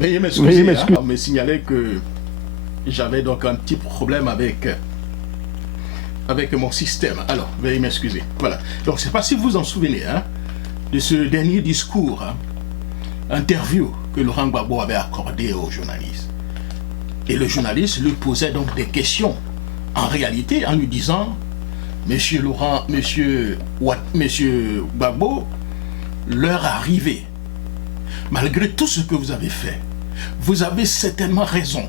Veuillez m'excuser, hein, on me signalait que j'avais donc un petit problème avec mon système. Alors, veuillez m'excuser. Voilà. Donc, je ne sais pas si vous vous en souvenez hein, de ce dernier discours, hein, interview que Laurent Gbagbo avait accordé aux journalistes. Et le journaliste lui posait donc des questions. En réalité, en lui disant, Monsieur Gbagbo, l'heure arrivée. Malgré tout ce que vous avez fait, vous avez certainement raison.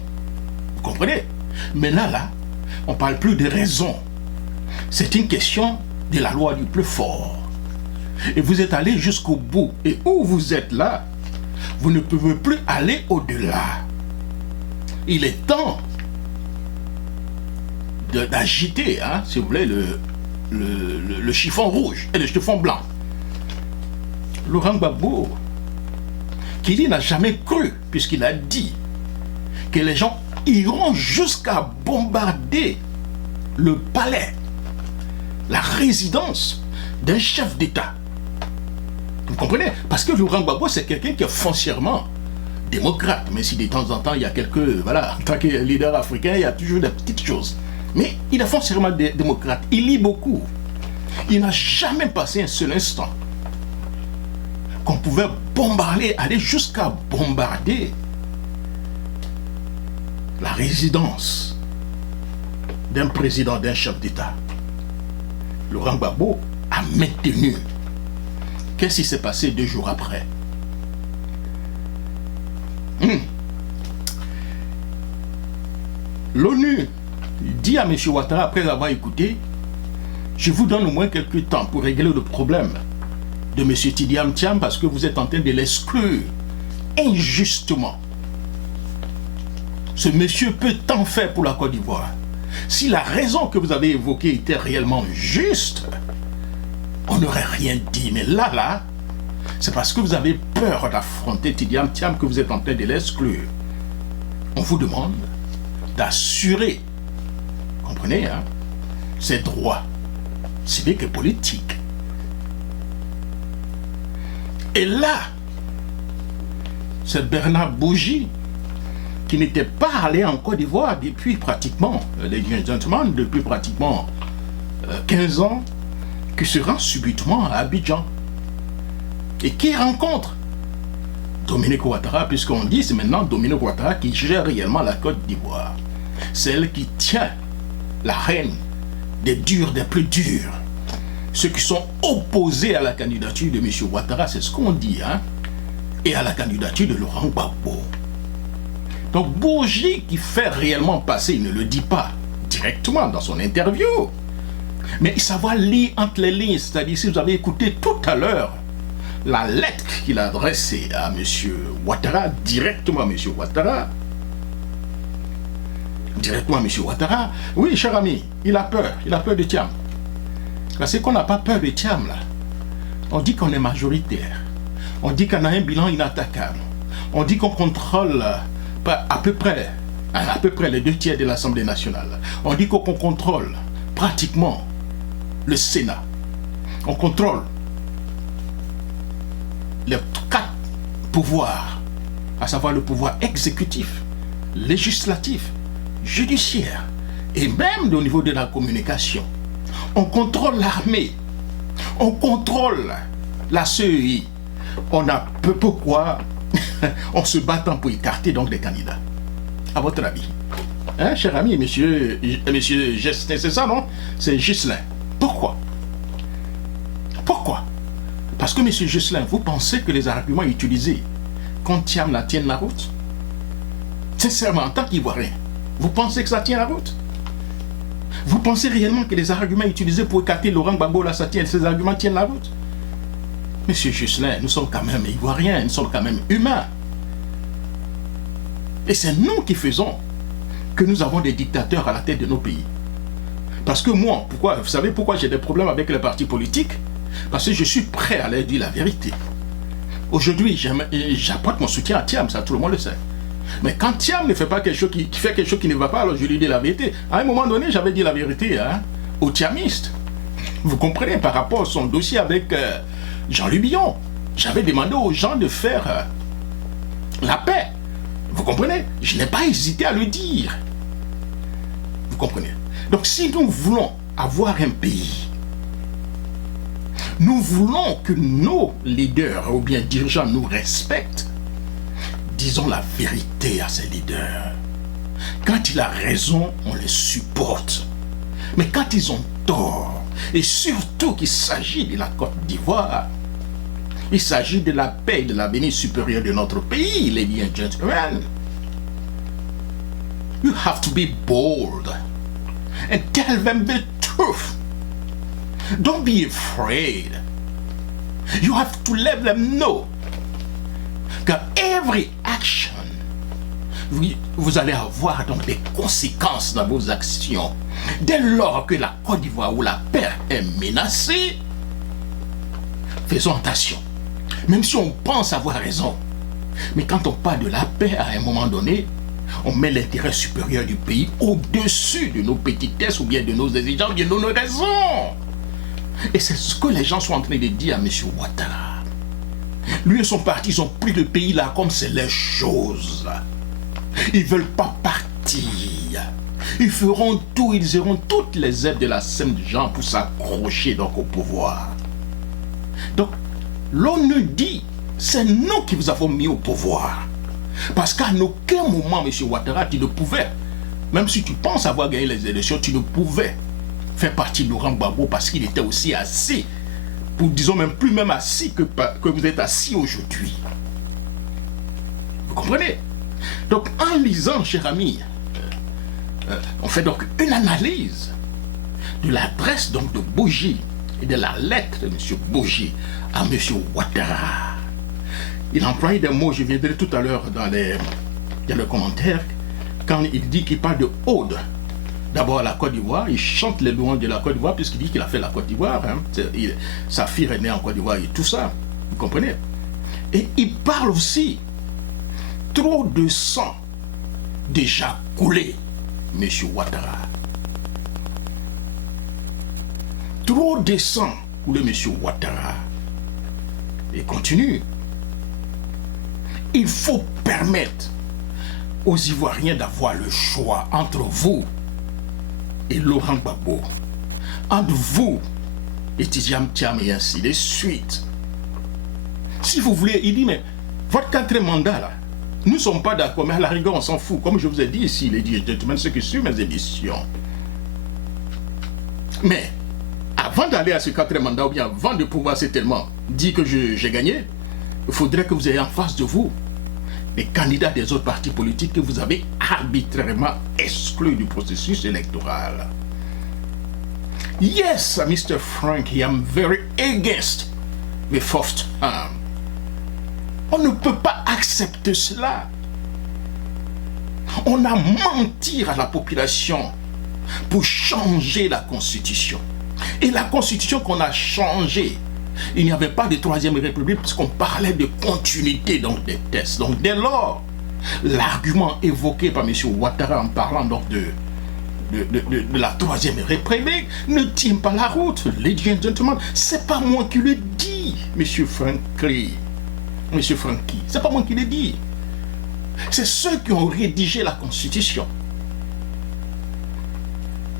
Vous comprenez? Mais là, on ne parle plus de raison. C'est une question de la loi du plus fort. Et vous êtes allé jusqu'au bout. Et où vous êtes là, vous ne pouvez plus aller au-delà. Il est temps d'agiter, hein, si vous voulez, le chiffon rouge et le chiffon blanc. Laurent Gbagbo, qui n'a jamais cru, puisqu'il a dit que les gens iront jusqu'à bombarder le palais, la résidence d'un chef d'État. Vous comprenez? Parce que Laurent Gbagbo, c'est quelqu'un qui est foncièrement démocrate, mais si de temps en temps, il y a quelques... Voilà, en tant que leader africain, il y a toujours des petites choses. Mais il est foncièrement démocrate. Il lit beaucoup. Il n'a jamais passé un seul instant qu'on pouvait bombarder, aller jusqu'à bombarder la résidence d'un président, d'un chef d'État. Laurent Gbagbo a maintenu. Qu'est-ce qui s'est passé 2 jours après? L'ONU dit à M. Ouattara, après avoir écouté, je vous donne au moins quelques temps pour régler le problème de M. Tidiane Thiam parce que vous êtes en train de l'exclure injustement. Ce monsieur peut tant faire pour la Côte d'Ivoire. Si la raison que vous avez évoquée était réellement juste, on n'aurait rien dit. Mais là, c'est parce que vous avez peur d'affronter Tidiane Thiam que vous êtes en train de l'exclure. On vous demande d'assurer, comprenez, hein, ses droits civiques et politiques. Et là, c'est Bernard Bougie qui n'était pas allé en Côte d'Ivoire depuis pratiquement, depuis pratiquement 15 ans, qui se rend subitement à Abidjan. Et qui rencontre Dominique Ouattara, puisqu'on dit c'est maintenant Dominique Ouattara qui gère réellement la Côte d'Ivoire. C'est elle qui tient la reine des durs, des plus durs. Ceux qui sont opposés à la candidature de M. Ouattara, c'est ce qu'on dit, hein, et à la candidature de Laurent Gbagbo. Donc Bourgi qui fait réellement passer, il ne le dit pas directement dans son interview, mais il savoir lire entre les lignes, c'est-à-dire si vous avez écouté tout à l'heure la lettre qu'il a adressée à M. Ouattara, directement à M. Ouattara, oui, cher ami, il a peur de Thiam. Parce qu'on n'a pas peur de Thiam, là. On dit qu'on est majoritaire. On dit qu'on a un bilan inattaquable. On dit qu'on contrôle à peu près les 2/3 de l'Assemblée nationale. On dit qu'on contrôle pratiquement le Sénat. On contrôle les 4 pouvoirs, à savoir le pouvoir exécutif, législatif, judiciaire et même au niveau de la communication. On contrôle l'armée, on contrôle la CEI. On a peu pourquoi on se battant pour écarter donc des candidats. À votre avis, hein, cher ami, monsieur Gestin, c'est ça, non? C'est Ghislain. Pourquoi? Parce que, monsieur Ghislain, vous pensez que les arguments utilisés contre Thiam la tiennent la route? Sincèrement, en tant qu'Ivoirien, vous pensez que ça tient la route? Vous pensez réellement que les arguments utilisés pour écarter Laurent Gbagbo, là, ces arguments tiennent la route? Monsieur Ghislain, nous sommes quand même Ivoiriens, nous sommes quand même humains. Et c'est nous qui faisons que nous avons des dictateurs à la tête de nos pays. Parce que moi, vous savez pourquoi j'ai des problèmes avec les partis politiques? Parce que je suis prêt à leur dire la vérité. Aujourd'hui, j'apporte mon soutien à Thiam, ça tout le monde le sait. Mais quand Thiam ne fait pas quelque chose qui fait quelque chose qui ne va pas, alors je lui dis la vérité. À un moment donné, j'avais dit la vérité aux Thiamistes. Vous comprenez, par rapport à son dossier avec Jean-Louis Billon. J'avais demandé aux gens de faire la paix Vous comprenez? Je n'ai pas hésité à le dire. Vous comprenez? Donc si nous voulons avoir un pays, nous voulons que nos leaders ou bien dirigeants nous respectent, disons la vérité à ces leaders. Quand il a raison, on les supporte. Mais quand ils ont tort, et surtout qu'il s'agit de la Côte d'Ivoire, il s'agit de la paix et de l'avenir supérieur de notre pays, ladies and gentlemen. You have to be bold and tell them the truth. Don't be afraid. You have to let them know that every action, vous allez avoir donc des conséquences dans vos actions. Dès lors que la Côte d'Ivoire ou la paix est menacée, faisons attention. Même si on pense avoir raison. Mais quand on parle de la paix, à un moment donné, on met l'intérêt supérieur du pays au-dessus de nos petitesses ou bien de nos exigences, bien de nos raisons. Et c'est ce que les gens sont en train de dire à M. Ouattara. Lui et son parti, ils ont pris le pays là comme c'est les choses. Ils ne veulent pas partir. Ils feront tout, ils auront toutes les aides de la Saint-Jean pour s'accrocher donc au pouvoir. Donc, l'ONU dit, c'est nous qui vous avons mis au pouvoir. Parce qu'à aucun moment, M. Ouattara, tu ne pouvais, même si tu penses avoir gagné les élections, tu ne pouvais faire partie de Laurent Gbagbo parce qu'il était aussi assis, ou disons même plus même assis que vous êtes assis aujourd'hui. Vous comprenez? Donc, en lisant, cher ami, on fait donc une analyse de l'adresse donc de Boji et de la lettre de M. Boji à M. Ouattara. Il emploie des mots, je viendrai tout à l'heure dans les commentaires, quand il dit qu'il parle de ode. D'abord à la Côte d'Ivoire, il chante les louanges de la Côte d'Ivoire puisqu'il dit qu'il a fait la Côte d'Ivoire. Hein. Sa fille est née en Côte d'Ivoire et tout ça. Vous comprenez? Et il parle aussi trop de sang déjà coulé, M. Ouattara. Trop de sang coulé, M. Ouattara. Et continue. Il faut permettre aux Ivoiriens d'avoir le choix entre vous et Laurent Gbagbo, entre vous et Tidiane Thiam et ainsi de suite. Si vous voulez, il dit, mais votre quatrième mandat là, nous ne sommes pas d'accord, mais à la rigueur, on s'en fout. Comme je vous ai dit ici, les gentlemen, ceux qui suivent mes émissions. Mais, avant d'aller à ce quatrième mandat, ou bien avant de pouvoir certainement dire que j'ai gagné, il faudrait que vous ayez en face de vous les candidats des autres partis politiques que vous avez arbitrairement exclus du processus électoral. Yes, Mr. Frank, I am very against the fourth term. On ne peut pas accepter cela. On a menti à la population pour changer la Constitution. Et la Constitution qu'on a changée, il n'y avait pas de troisième république puisqu'on parlait de continuité donc des tests. Donc dès lors, l'argument évoqué par M. Ouattara en parlant donc de la troisième république ne tient pas la route. Ladies and gentlemen, c'est pas moi qui le dis, M. Franklin. M. Franky, c'est pas moi qui le dis. C'est ceux qui ont rédigé la Constitution.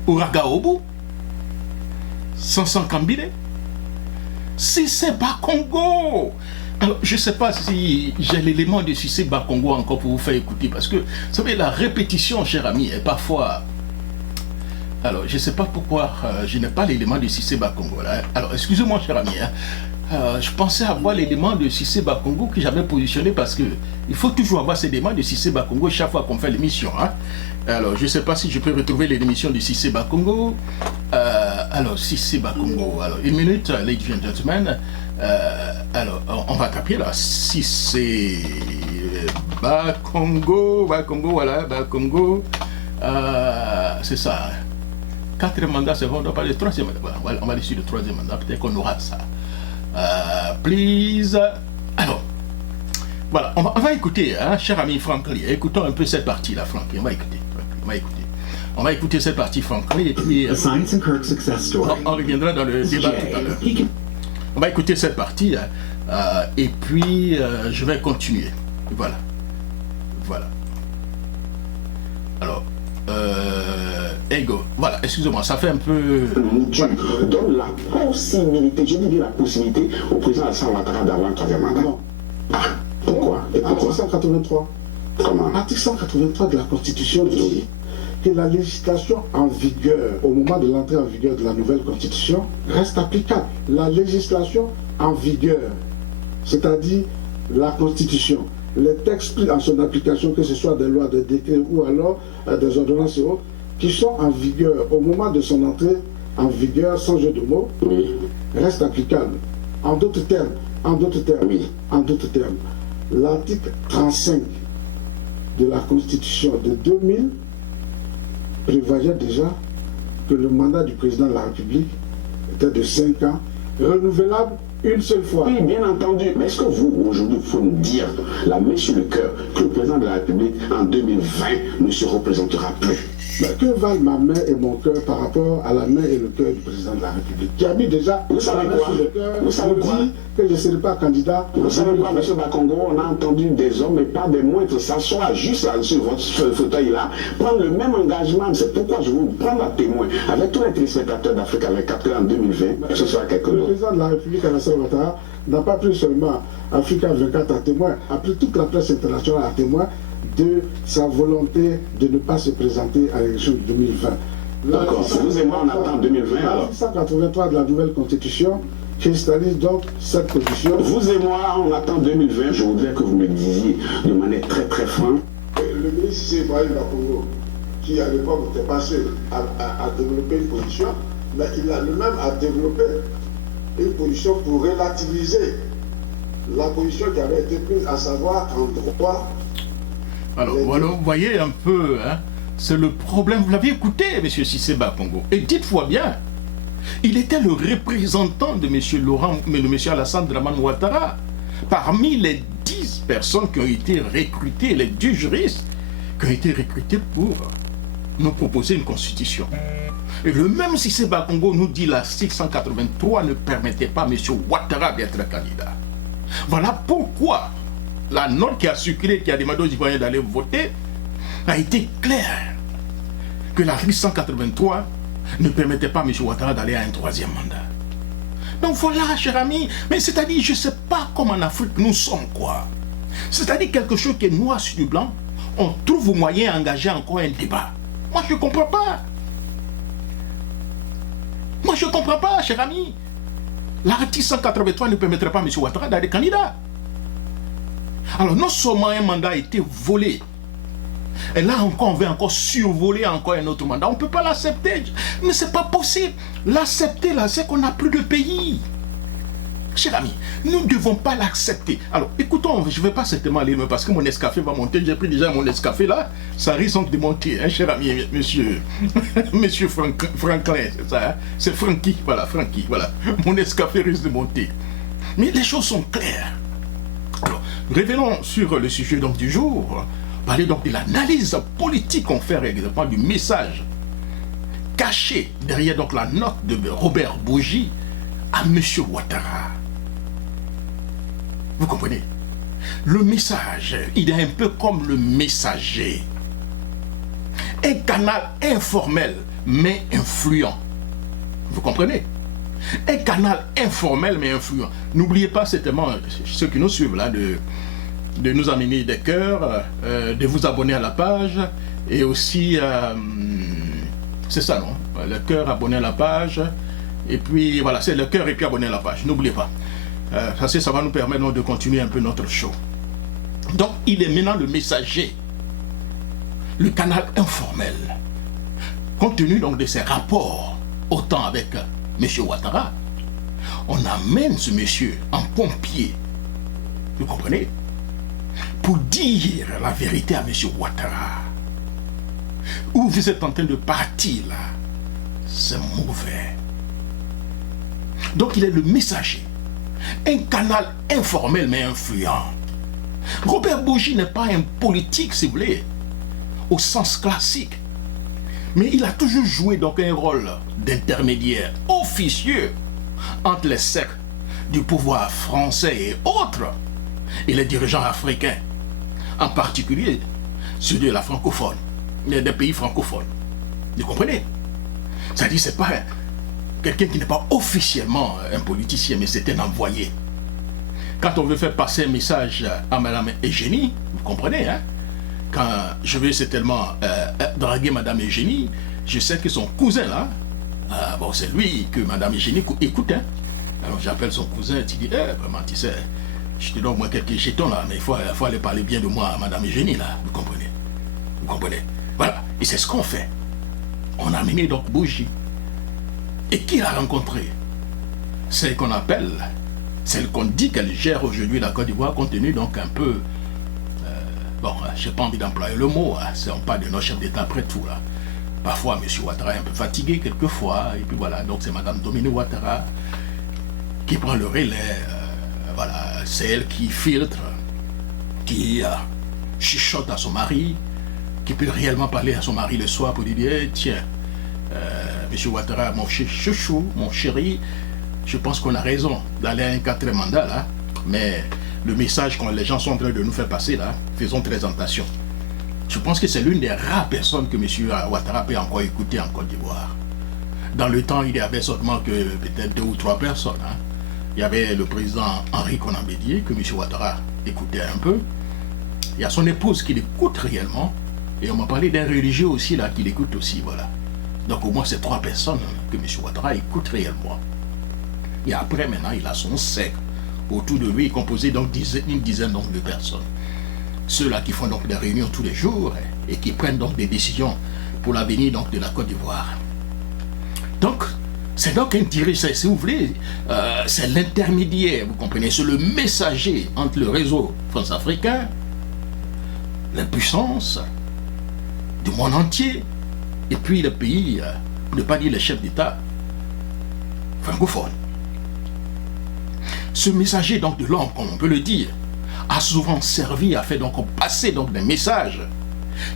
Ouragaobu, Sansan Kambile, Cissé Bakongo. Alors, je ne sais pas si j'ai l'élément de Cissé Bakongo encore pour vous faire écouter, parce que, vous savez, la répétition, cher ami, est parfois... Alors, je ne sais pas pourquoi je n'ai pas l'élément de Cissé Bakongo. Là. Alors, excusez-moi, cher ami, hein. Je pensais avoir l'élément de Cissé Bakongo que j'avais positionné parce que il faut toujours avoir cet élément de Cissé Bakongo chaque fois qu'on fait l'émission. Hein. Alors, je ne sais pas si je peux retrouver l'émission de Cissé Bakongo. Alors, Cissé Bakongo. Alors, une minute, ladies and gentlemen. Alors, on va taper là. Cissé Bakongo, voilà, Bakongo. C'est ça. Quatrième mandat, c'est bon, on doit parler de troisième mandat. Voilà, on va aller sur le troisième mandat, peut-être qu'on aura ça. Please. Alors, voilà, on va écouter, hein, cher ami Franklin. Écoutons un peu cette partie-là, Franklin. On va écouter cette partie, Franklin, et puis on reviendra dans le débat tout à l'heure. On va écouter cette partie, et puis je vais continuer. Voilà. Alors, Ego, voilà, excusez-moi, ça fait un peu... Tu donnes la possibilité, je dis bien la possibilité au président Alassane Ouattara d'avoir un troisième mandat. Non. Ah, pourquoi? Et pourquoi? Article 183. Comment? Article 183 de la Constitution dit que la législation en vigueur, au moment de l'entrée en vigueur de la nouvelle Constitution, reste applicable. La législation en vigueur, c'est-à-dire la Constitution, les textes pris en son application, que ce soit des lois, des décrets ou alors des ordonnances et autres, qui sont en vigueur au moment de son entrée en vigueur, sans jeu de mots, Oui. restent applicables. En d'autres termes, Oui. l'article 35 de la Constitution de 2000 prévoyait déjà que le mandat du président de la République était de 5 ans, renouvelable une seule fois. Oui, bien entendu. Mais est-ce que vous, aujourd'hui, il faut nous dire, la main sur le cœur, que le président de la République, en 2020, ne se représentera plus? Mais que valent ma main et mon cœur par rapport à la main et le cœur du président de la République, qui a mis déjà Vous savez la main quoi? sur le cœur Vous savez pour quoi? dire que je ne serai pas candidat. Vous savez quoi, M. Bakongo, on a entendu des hommes, et pas des moindres, s'asseoir juste là, sur votre fauteuil-là, prendre le même engagement. C'est pourquoi je vous prendre à témoin, avec tous les téléspectateurs d'Afrique avec 4 heures en 2020, que ce soit quelqu'un Le d'autre. président de la République, Alassane Ouattara, n'a pas pris seulement Africa 24 à témoin, a pris toute la presse internationale à témoin de sa volonté de ne pas se présenter à l'élection de 2020. D'accord, vous et moi on attend 2020 alors. L'article 183 de la nouvelle constitution cristallise donc cette position. Vous et moi on attend 2020, je voudrais que vous me disiez de manière très très franche. Le ministre c'est Ibrahim Bakongo, qui à l'époque n'était pas seul à développer une position, mais il a lui-même à développer une position pour relativiser la position qui avait été prise, à savoir qu'en droit. Alors, voilà, vous voyez un peu, hein, c'est le problème. Vous l'avez écouté, M. Cissé Bakongo. Et dites-moi bien, il était le représentant de M. Laurent, mais de M. Alassane Dramane Ouattara. Parmi les 10 personnes qui ont été recrutées, les 10 juristes qui ont été recrutés pour nous proposer une constitution. Et le même Cissé Bakongo nous dit l'article 183 ne permettait pas à M. Ouattara d'être candidat. Voilà pourquoi la note qui a circulé, qui a demandé aux Ivoiriens d'aller voter, a été claire que l'article 183 ne permettait pas à M. Ouattara d'aller à un troisième mandat. Donc voilà, cher ami, mais c'est-à-dire, je ne sais pas comment en Afrique nous sommes, quoi. C'est-à-dire quelque chose qui est noir sur du blanc, on trouve au moyen d'engager encore un débat. Moi, je ne comprends pas. Moi, je ne comprends pas, cher ami. L'article 183 ne permettrait pas à M. Ouattara d'aller candidat. Alors, non seulement un mandat a été volé, et là encore, on veut encore survoler encore un autre mandat. On ne peut pas l'accepter. Mais ce n'est pas possible. L'accepter, là, c'est qu'on n'a plus de pays. Cher ami, nous ne devons pas l'accepter. Alors, écoutons, je ne vais pas certainement aller, parce que mon escafé va monter. J'ai pris déjà mon escafé là. Ça risque de monter, hein, cher ami, monsieur Franklin, c'est ça, hein? C'est Francky, voilà, Francky, voilà. Mon escafé risque de monter. Mais les choses sont claires. Alors, revenons sur le sujet donc, du jour. Parler donc de l'analyse politique qu'on fait régulièrement du message caché derrière donc la note de Robert Bourgi à M. Ouattara. Vous comprenez? Le message, il est un peu comme le messager. Un canal informel mais influent. Vous comprenez? Un canal informel mais influent. N'oubliez pas certainement, ceux qui nous suivent là, de nous amener des cœurs, de vous abonner à la page, et aussi, c'est ça non, le cœur, abonner à la page, et puis voilà, c'est le cœur et puis abonner à la page, n'oubliez pas. Ça va nous permettre de continuer un peu notre show. Donc, il est maintenant le messager, le canal informel, compte tenu donc de ses rapports, autant avec M. Ouattara, on amène ce monsieur en pompier, vous comprenez, pour dire la vérité à M. Ouattara. Où vous êtes en train de partir là, c'est mauvais. Donc il est le messager, un canal informel mais influent. Robert Bourgi n'est pas un politique, si vous voulez, au sens classique. Mais il a toujours joué donc un rôle d'intermédiaire officieux entre les sectes du pouvoir français et autres, et les dirigeants africains, en particulier ceux de la francophone. des pays francophones. Vous comprenez? C'est-à-dire, c'est pas quelqu'un qui n'est pas officiellement un politicien, mais c'est un envoyé. Quand on veut faire passer un message à Madame Eugénie, vous comprenez, hein? Quand je veux certainement draguer Madame Eugénie, je sais que son cousin, là, bon, c'est lui que Madame Eugénie écoute, hein? Alors j'appelle son cousin, tu dis, vraiment, tu sais, je te donne au moins quelques jetons, là, mais il faut aller parler bien de moi à Madame Eugénie, là, vous comprenez? Vous comprenez? Voilà, et c'est ce qu'on fait. On a amené donc Bougie. Et qui l'a rencontré? Celle qu'on appelle, celle qu'on dit qu'elle gère aujourd'hui la Côte d'Ivoire, compte tenu donc un peu... bon, je n'ai pas envie d'employer le mot, hein, on parle de nos chefs d'État après tout, là. Parfois, M. Ouattara est un peu fatigué, quelquefois, et puis voilà, donc c'est Mme Dominique Ouattara qui prend le relais, voilà, c'est elle qui filtre, qui chuchote à son mari, qui peut réellement parler à son mari le soir pour lui dire, tiens, M. Ouattara, mon chouchou, mon chéri, je pense qu'on a raison d'aller à un quatrième mandat, là, mais le message que les gens sont en train de nous faire passer, là, faisons très attention. Je pense que c'est l'une des rares personnes que M. Ouattara peut encore écouter en Côte d'Ivoire. Dans le temps, il y avait seulement que peut-être 2 ou 3 personnes. Hein. Il y avait le président Henri Konan Bédié, que M. Ouattara écoutait un peu. Il y a son épouse qui l'écoute réellement. Et on m'a parlé d'un religieux aussi, là, qui l'écoute aussi, voilà. Donc au moins, c'est 3 personnes que M. Ouattara écoute réellement. Et après, maintenant, il a son cercle. Autour de lui, composé donc une dizaine donc, de personnes. Ceux-là qui font donc des réunions tous les jours et qui prennent donc des décisions pour l'avenir donc de la Côte d'Ivoire. Donc, c'est donc un dirigeant, si vous voulez, c'est l'intermédiaire, vous comprenez, c'est le messager entre le réseau France-Africain, la puissance du monde entier, et puis le pays, pour ne pas dire les chefs d'État francophones. Ce messager donc de l'homme, comme on peut le dire, a souvent servi à faire donc passer donc des messages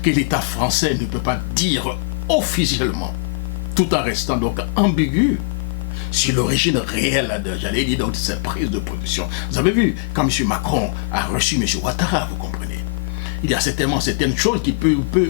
que l'État français ne peut pas dire officiellement, tout en restant donc ambigu sur l'origine réelle de, j'allais dire, donc, de cette prise de position. Vous avez vu, quand M. Macron a reçu M. Ouattara, vous comprenez, il y a certainement certaines choses qu'il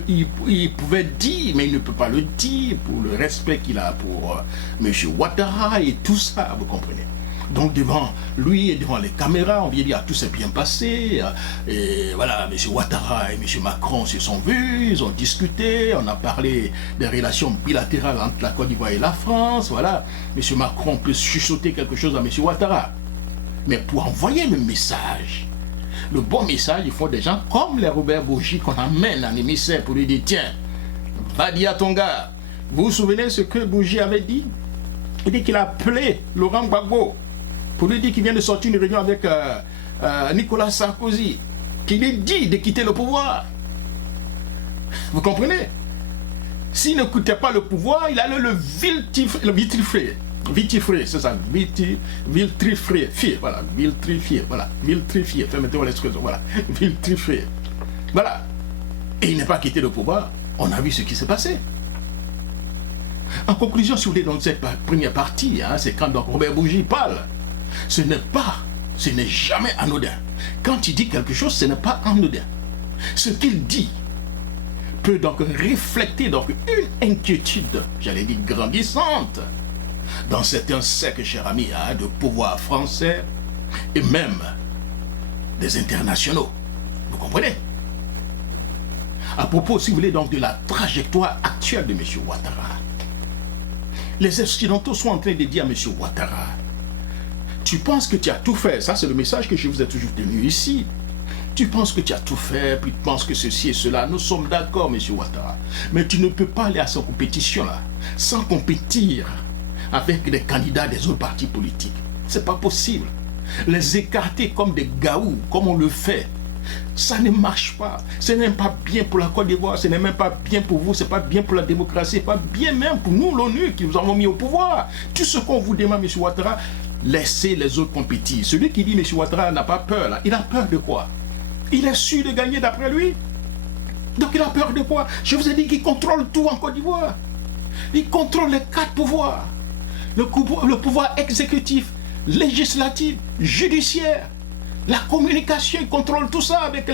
il pouvait dire, mais il ne peut pas le dire pour le respect qu'il a pour M. Ouattara et tout ça, vous comprenez. Donc devant lui et devant les caméras, on vient dire tout s'est bien passé. Et voilà, M. Ouattara et M. Macron se sont vus, ils ont discuté, on a parlé des relations bilatérales entre la Côte d'Ivoire et la France. Voilà, M. Macron peut chuchoter quelque chose à M. Ouattara. Mais pour envoyer le message, le bon message, il faut des gens comme les Robert Bougie qu'on amène en émissaire pour lui dire tiens, va dire à ton gars. Vous vous souvenez ce que Bougie avait dit? Il dit qu'il a appelé Laurent Gbagbo pour lui dire qu'il vient de sortir une réunion avec Nicolas Sarkozy, qui lui dit de quitter le pouvoir. Vous comprenez? S'il n'écoutait pas le pouvoir, il allait le vitrifier, c'est ça, vitrifier, voilà, permettez-moi l'expression, voilà, vitrifier. Voilà. Et il n'est pas quitté le pouvoir, on a vu ce qui s'est passé. En conclusion, si vous voulez, dans cette première partie, hein, c'est quand donc Robert Bougie parle. Ce n'est jamais anodin. Quand il dit quelque chose, ce n'est pas anodin. Ce qu'il dit peut donc refléter donc une inquiétude, j'allais dire grandissante, dans certains cercles, chers amis, hein, de pouvoir français et même des internationaux. Vous comprenez? À propos, si vous voulez, donc de la trajectoire actuelle de M. Ouattara. Les Occidentaux sont en train de dire à M. Ouattara, tu penses que tu as tout fait, ça c'est le message que je vous ai toujours tenu ici. Tu penses que tu as tout fait, puis tu penses que ceci et cela. Nous sommes d'accord, M. Ouattara. Mais tu ne peux pas aller à cette compétition-là sans compétir avec les candidats des autres partis politiques. C'est pas possible. Les écarter comme des gaous, comme on le fait, ça ne marche pas. Ce n'est même pas bien pour la Côte d'Ivoire, ce n'est même pas bien pour vous, ce n'est pas bien pour la démocratie, ce n'est pas bien même pour nous, l'ONU, qui vous avons mis au pouvoir. Tout ce qu'on vous demande, M. Ouattara, laissez les autres compétir. Celui qui dit M. Ouattara n'a pas peur, là, il a peur de quoi? Il est sûr de gagner d'après lui. Donc il a peur de quoi? Je vous ai dit qu'il contrôle tout en Côte d'Ivoire. Il contrôle les 4 pouvoirs. Le pouvoir exécutif, législatif, judiciaire, la communication, il contrôle tout ça avec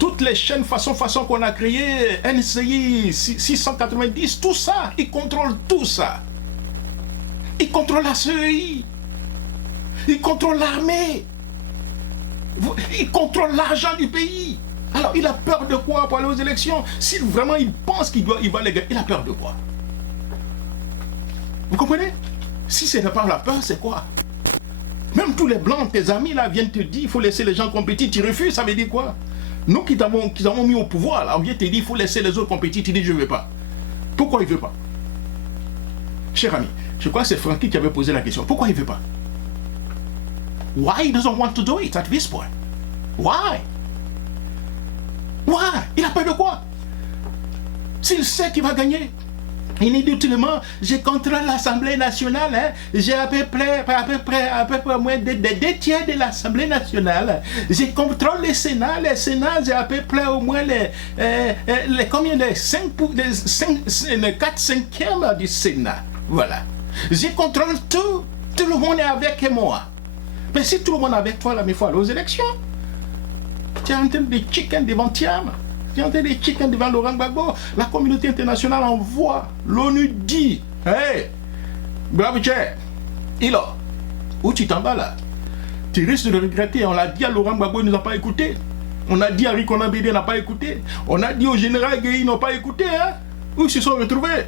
toutes les chaînes façon qu'on a créées, NCI 690, tout ça, ils contrôlent tout ça. Ils contrôlent la CEI. Ils contrôlent l'armée. Ils contrôlent l'argent du pays. Alors, il a peur de quoi pour aller aux élections? Si vraiment il pense qu'il va les gagner, il a peur de quoi? Vous comprenez? Si ce n'est pas la peur, c'est quoi? Même tous les blancs, tes amis là, viennent te dire il faut laisser les gens compétir. Tu refuses, ça veut dire quoi? Nous qui t'avons mis au pouvoir, là, on vient te dire il faut laisser les autres compétir. Tu dis je ne veux pas. Pourquoi il ne veut pas? Cher ami, je crois que c'est Francky qui avait posé la question. Pourquoi il ne veut pas? Why he doesn't want to do it at this point? Why? Why? Il a peur de quoi? S'il sait qu'il va gagner, il dit utilement, je contrôle l'Assemblée nationale, hein. J'ai à peu près moins de 2 tiers de l'Assemblée nationale. Je contrôle le Sénat, j'ai à peu près au moins les combien de 4/5 du Sénat. Voilà. Je contrôle tout. Tout le monde est avec moi. Mais si tout le monde est avec toi, là, il faut aller aux élections. Tu es en train de chicken devant Thiam. Tu es en train de chicken devant Laurent Gbagbo. La communauté internationale envoie. L'ONU dit, hey, Bravicher, Ilo, où tu t'en vas là? Tu risques de le regretter. On l'a dit à Laurent Gbagbo, il ne nous a pas écouté. On a dit à Rikona Bédé, il n'a pas écouté. On a dit au général Gueye, ils n'ont pas écouté. Hein? Où ils se sont retrouvés?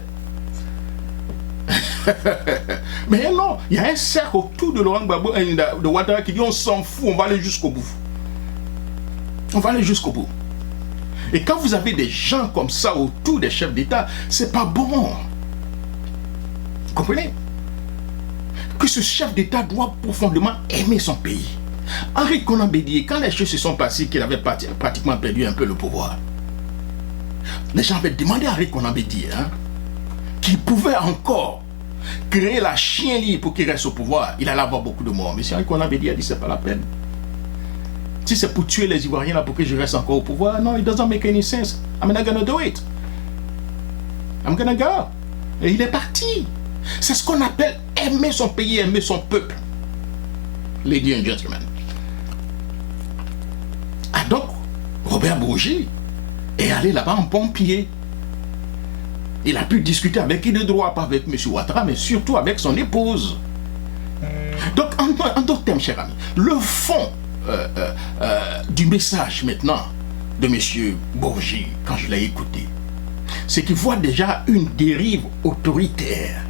Mais non, il y a un cercle autour de Laurent Gbagbo et de Ouattara qui dit on s'en fout, on va aller jusqu'au bout. On va aller jusqu'au bout. Et quand vous avez des gens comme ça autour des chefs d'État, c'est pas bon. Vous comprenez? Que ce chef d'État doit profondément aimer son pays. Henri Konan Bédié, quand les choses se sont passées, qu'il avait pratiquement perdu un peu le pouvoir, les gens avaient demandé à Henri Konan Bédié qu'il pouvait encore créer la chienlit pour qu'il reste au pouvoir. Il allait avoir beaucoup de morts. Mais si Henri Konan Bédié a dit c'est pas la peine. Si c'est pour tuer les Ivoiriens là pour que je reste encore au pouvoir, non, it doesn't make any sense. I'm not gonna do it. I'm gonna go. Et il est parti. C'est ce qu'on appelle aimer son pays, aimer son peuple. Ladies and gentlemen. Ah donc, Robert Bourgi est allé là-bas en pompier. Il a pu discuter avec qui de droit, pas avec M. Ouattara, mais surtout avec son épouse. Donc, en d'autres termes, cher ami, le fond du message maintenant de M. Bourgi, quand je l'ai écouté, c'est qu'il voit déjà une dérive autoritaire.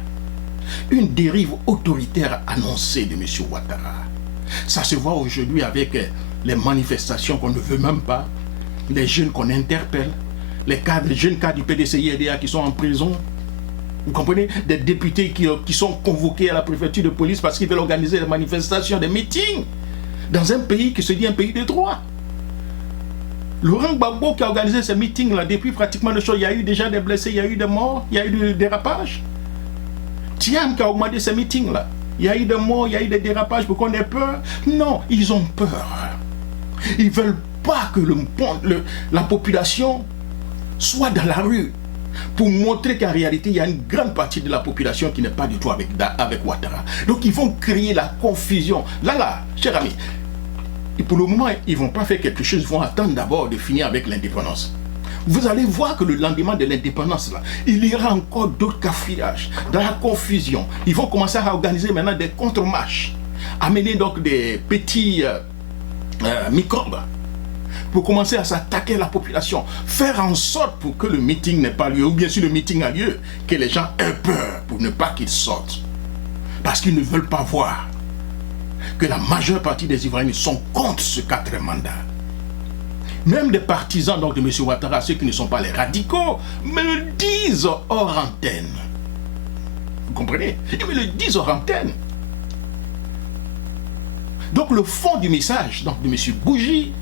Une dérive autoritaire annoncée de M. Ouattara. Ça se voit aujourd'hui avec les manifestations qu'on ne veut même pas, les jeunes qu'on interpelle, les jeunes cadres du PDCI-RDA qui sont en prison. Vous comprenez? Des députés qui sont convoqués à la préfecture de police parce qu'ils veulent organiser des manifestations, des meetings, dans un pays qui se dit un pays de droit. Laurent Gbagbo qui a organisé ces meetings-là, depuis pratiquement le show, il y a eu déjà des blessés, il y a eu des morts, il y a eu des dérapages. Thiam qui a augmenté ces meetings-là, il y a eu des morts, il y a eu des dérapages pour qu'on ait peur. Non, ils ont peur. Ils ne veulent pas que la population soit dans la rue pour montrer qu'en réalité, il y a une grande partie de la population qui n'est pas du tout avec Ouattara. Donc, ils vont créer la confusion. Là, cher ami, et pour le moment, ils ne vont pas faire quelque chose, ils vont attendre d'abord de finir avec l'indépendance. Vous allez voir que le lendemain de l'indépendance, là, il y aura encore d'autres cafouillages, dans la confusion. Ils vont commencer à organiser maintenant des contre-marches, amener donc des petits microbes pour commencer à s'attaquer à la population, faire en sorte pour que le meeting n'ait pas lieu, ou bien si le meeting a lieu, que les gens aient peur pour ne pas qu'ils sortent. Parce qu'ils ne veulent pas voir que la majeure partie des Ivoiriens sont contre ce 4e mandat. Même des partisans donc, de M. Ouattara, ceux qui ne sont pas les radicaux, me le disent hors antenne. Vous comprenez? Ils me le disent hors antenne. Donc le fond du message donc, de M. Bourgi,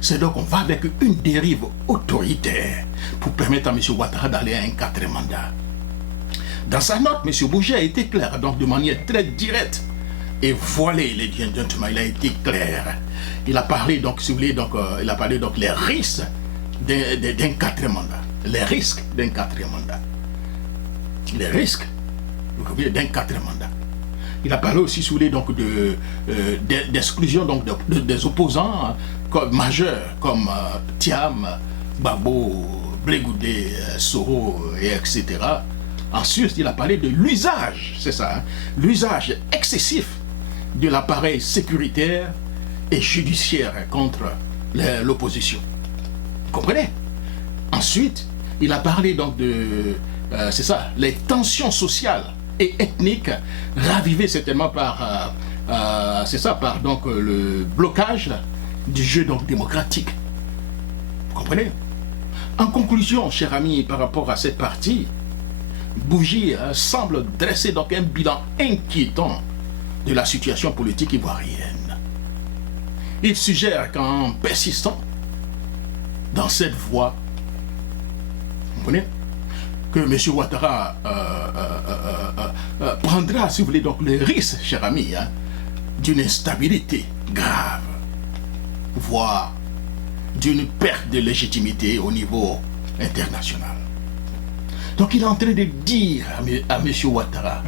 c'est donc qu'on va avec une dérive autoritaire pour permettre à M. Ouattara d'aller à un 4e mandat. Dans sa note, M. Bourgi a été clair, donc de manière très directe. Et voilà, les gentlemen, il a été clair. Il a parlé donc, si vous voulez, donc, il a parlé donc les risques d'un 4e mandat. Les risques d'un 4e mandat. Les risques, vous voyez, d'un 4e mandat. Il a parlé aussi, si vous voulez, donc d'exclusion donc des opposants comme majeurs comme Thiam, Babo, Blé-Goudé, Soro, et etc. Ensuite, il a parlé de l'usage, c'est ça, hein, l'usage excessif de l'appareil sécuritaire et judiciaire contre l'opposition. Vous comprenez? Ensuite, il a parlé donc de, c'est ça, les tensions sociales et ethniques ravivées certainement par, c'est ça, par donc le blocage du jeu donc démocratique. Vous comprenez? En conclusion, cher ami, par rapport à cette partie, Bougie semble dresser donc un bilan inquiétant de la situation politique ivoirienne. Il suggère qu'en persistant dans cette voie, vous comprenez, que M. Ouattara prendra, si vous voulez, donc le risque, cher ami, hein, d'une instabilité grave, voire d'une perte de légitimité au niveau international. Donc il est en train de dire à M. Ouattara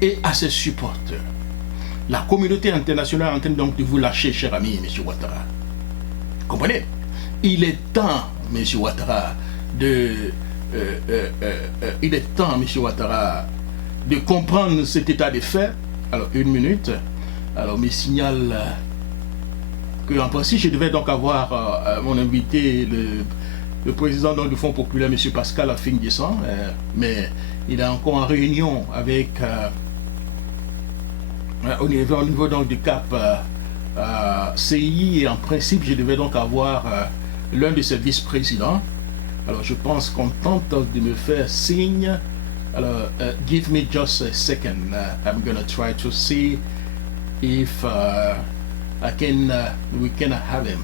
et à ses supporters, la communauté internationale est en train donc de vous lâcher, cher ami, M. Ouattara. Vous comprenez? Il est temps, M. Ouattara, il est temps, M. Ouattara, de comprendre cet état de fait. Alors, une minute. Alors, me signale que en principe, je devais donc avoir mon invité, le président donc, du Fonds populaire, M. Pascal, à fin décembre, mais il est encore en réunion avec, au niveau donc, du CAP CI, et en principe, je devais donc avoir l'un de ses vice-présidents. Alors, je pense qu'on tente de me faire signe. Alors, give me just a second. I'm going to try to see if we can have him.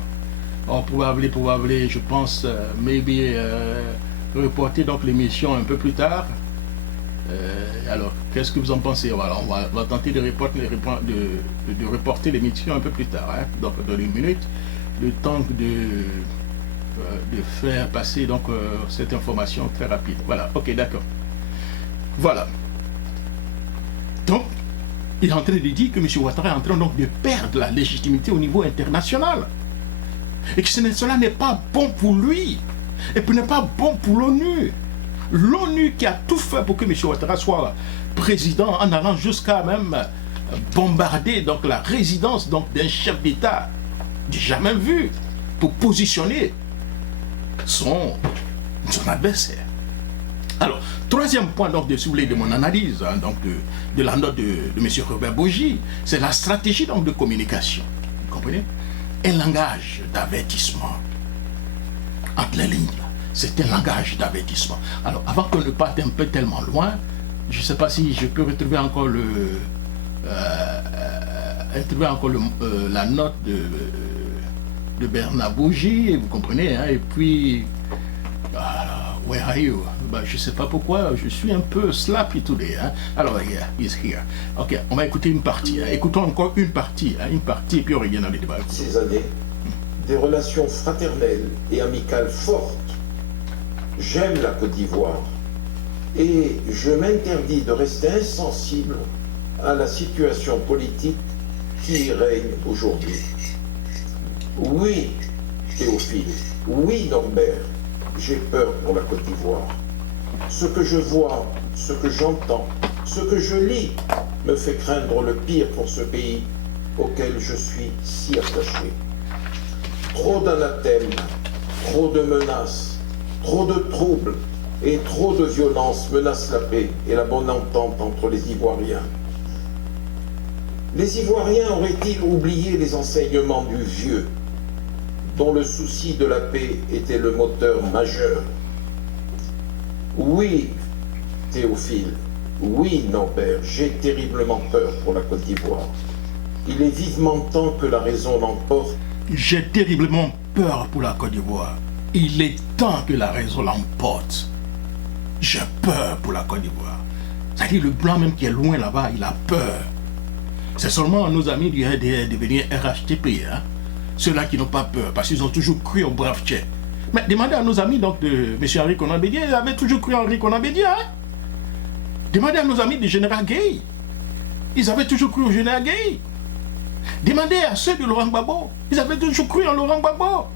Or, probablement, je pense, maybe reporter donc l'émission un peu plus tard. Alors, qu'est-ce que vous en pensez? Voilà, on va tenter de reporter l'émission un peu plus tard. Hein? Donc, dans une minute, le temps de faire passer donc cette information très rapide. Voilà, ok, d'accord. Voilà. Donc, il est en train de dire que M. Ouattara est en train donc de perdre la légitimité au niveau international. Et que cela n'est pas bon pour lui. Et puis n'est pas bon pour l'ONU. L'ONU qui a tout fait pour que M. Ouattara soit président, en allant jusqu'à même bombarder donc la résidence donc d'un chef d'État du jamais vu pour positionner son adversaire. Alors, troisième point donc de, si vous voulez, de mon analyse, hein, donc de la note de M. Robert Bougie, c'est la stratégie donc de communication. Vous comprenez? Un langage d'avertissement. Entre les lignes, c'est un langage d'avertissement. Alors, avant qu'on ne parte un peu tellement loin, je ne sais pas si je peux retrouver encore la note de Bernard Bougie, vous comprenez, hein, et puis, where are you? Ben, je ne sais pas pourquoi, je suis un peu slappy today. Hein. Alors, yeah, he's here. Ok, on va écouter une partie. Hein. Écoutons encore une partie, et puis on revient dans les débats. Ces années, des relations fraternelles et amicales fortes. J'aime la Côte d'Ivoire et je m'interdis de rester insensible à la situation politique qui y règne aujourd'hui. Oui, Théophile, oui, Norbert, j'ai peur pour la Côte d'Ivoire. Ce que je vois, ce que j'entends, ce que je lis me fait craindre le pire pour ce pays auquel je suis si attaché. Trop d'anathèmes, trop de menaces, trop de troubles et trop de violence menacent la paix et la bonne entente entre les Ivoiriens. Les Ivoiriens auraient-ils oublié les enseignements du vieux, dont le souci de la paix était le moteur majeur? Oui, Théophile, oui, Norbert, j'ai terriblement peur pour la Côte d'Ivoire. Il est vivement temps que la raison l'emporte. J'ai terriblement peur pour la Côte d'Ivoire. Il est temps que la raison l'emporte. J'ai peur pour la Côte d'Ivoire. C'est-à-dire le blanc même qui est loin là-bas, il a peur. C'est seulement nos amis du RDR devenir RHTP, hein? Ceux-là qui n'ont pas peur, parce qu'ils ont toujours cru au brave Tchè. Mais demandez à nos amis donc de M. Henri Konan Bédié, ils avaient toujours cru à Henri Konan Bédié, hein? Demandez à nos amis du général Gueye. Ils avaient toujours cru au général Gueye. Demandez à ceux de Laurent Gbagbo. Ils avaient toujours cru en Laurent Gbagbo.